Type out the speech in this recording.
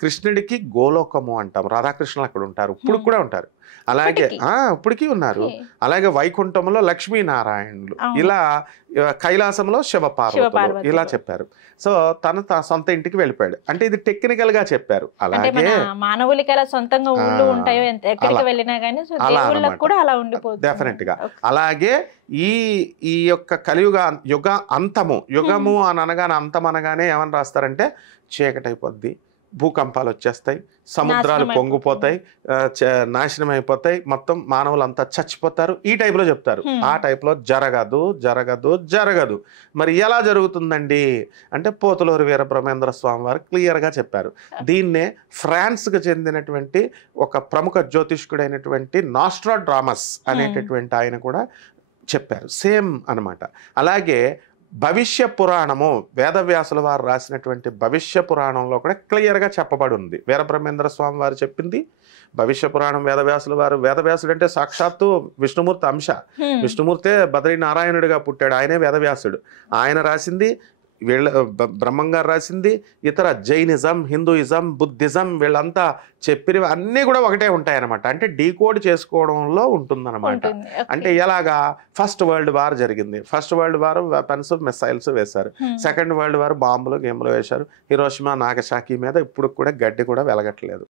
కృష్ణుడికి గోలోకము అంటాం, రాధాకృష్ణులు అక్కడ ఉంటారు, ఇప్పుడు కూడా ఉంటారు. అలాగే ఇప్పటికీ ఉన్నారు. అలాగే వైకుంఠంలో లక్ష్మీనారాయణులు, ఇలా కైలాసంలో శివపార్వతులు, ఇలా చెప్పారు. సో తన సొంత ఇంటికి వెళ్ళిపోయాడు. అంటే ఇది టెక్నికల్ గా చెప్పారు. అలాగే మానవులకి అలా సొంతంగా ఊళ్ళు ఉంటాయో, ఎక్కడికి వెళ్ళినా కానీ కూడా అలా ఉండిపోతుంది డెఫినెట్ గా. అలాగే ఈ యొక్క కలియుగ యుగము అని అనగానే, అంతం అనగానే ఏమని రాస్తారంటే చీకటి అయిపోద్ది, భూకంపాలు వచ్చేస్తాయి, సముద్రాలు పొంగిపోతాయి, నాశనం అయిపోతాయి, మొత్తం మానవులంతా చచ్చిపోతారు, ఈ టైప్లో చెప్తారు. ఆ టైప్లో జరగదు జరగదు జరగదు. మరి ఎలా జరుగుతుందండి అంటే పోతులూరి వీరబ్రహ్మేంద్ర స్వామి వారు క్లియర్గా చెప్పారు. దీన్నే ఫ్రాన్స్కి చెందినటువంటి ఒక ప్రముఖ జ్యోతిష్కుడైనటువంటి నాస్ట్రాడామస్ అనేటటువంటి ఆయన కూడా చెప్పారు. సేమ్ అన్నమాట. అలాగే భవిష్య పురాణము, వేదవ్యాసుల వారు రాసినటువంటి భవిష్య పురాణంలో కూడా క్లియర్గా చెప్పబడి ఉంది. వీరబ్రహ్మేంద్ర స్వామి వారు చెప్పింది భవిష్య పురాణం, వేదవ్యాసుడు అంటే సాక్షాత్తు విష్ణుమూర్తి అంశ. విష్ణుమూర్తే బద్రీ నారాయణుడిగా పుట్టాడు, ఆయనే వేదవ్యాసుడు. ఆయన రాసింది, బ్రహ్మంగారు రాసింది, ఇతర జైనిజం, హిందూయిజం, బుద్ధిజం వీళ్ళంతా చెప్పినవి అన్నీ కూడా ఒకటే ఉంటాయి అన్నమాట. అంటే డీకోడ్ చేసుకోవడంలో ఉంటుందన్నమాట. అంటే ఎలాగా ఫస్ట్ వరల్డ్ వార్ జరిగింది, first world war weapons missiles వేశారు, సెకండ్ వరల్డ్ వార్ బాంబులు గేమ్లు వేశారు, హిరోషిమా నాగసాకి మీద ఇప్పుడు కూడా గడ్డి కూడా వెలగట్లేదు.